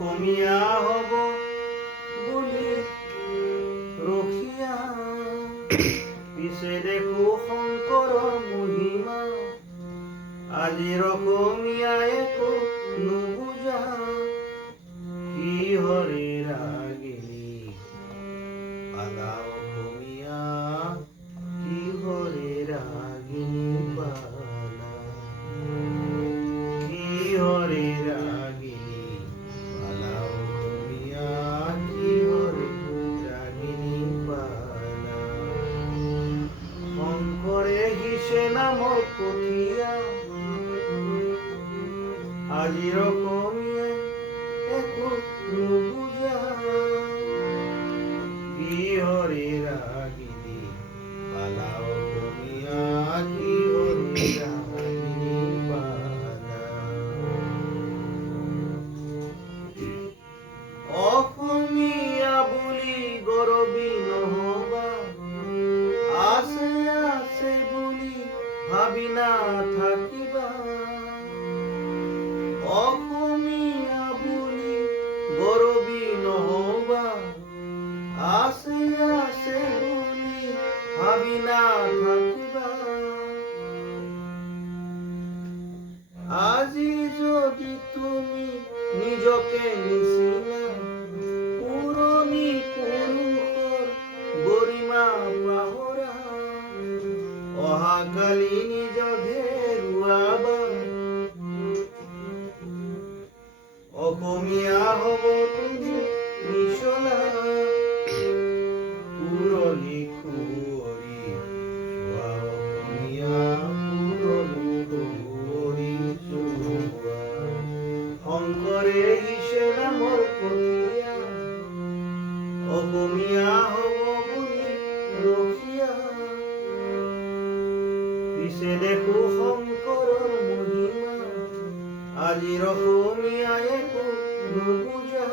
অসমীয়া হব বুলি ৰখীয়া পিছে দেখো শংকৰৰ মহিমা আজিৰ অসমীয়াই একো নুবুজা কিহৰে ৰাগিনী পালা অসমীয়া কিহৰে ৰাগিনী পালা কিহৰে ৰাগিনী পালা অসমীয়া কিহৰে ৰাগিনী পালা শংকৰে হিছে নামৰ কঠীয়া আজিৰ অসমীয়াই একো নুবুজা কিহৰে ৰাগিনী পালা অসমীয়া কিহৰে ৰাগিনী পালা অসমীয়া বুলি গৌৰৱী নহবা আছে আছে বুলি ভাবি নাথাকিবা অসমীয়া বুলি গৌৰৱী নহবা আছে আছে বুলি ভাবি নাথাকিবা আজি যদি তুমি নিজকে নিচিনা পুৰণি পুৰুষৰ গৰিমা পাহৰা অহাকালি নিজক হেৰুৱাবা অসমীয়া হব তুমি নিচলা পুৰণি কুঁৱৰী চোৱা অসমীয়া পুৰণি কুঁৱৰী চোৱা শংকৰে হিছে নামৰ কঠীয়া অসমীয়া হব বুলি ৰখীয়া পিছে দেখো শংকৰৰ মহিমা আজিৰ অসমীয়াই একো নুবুজা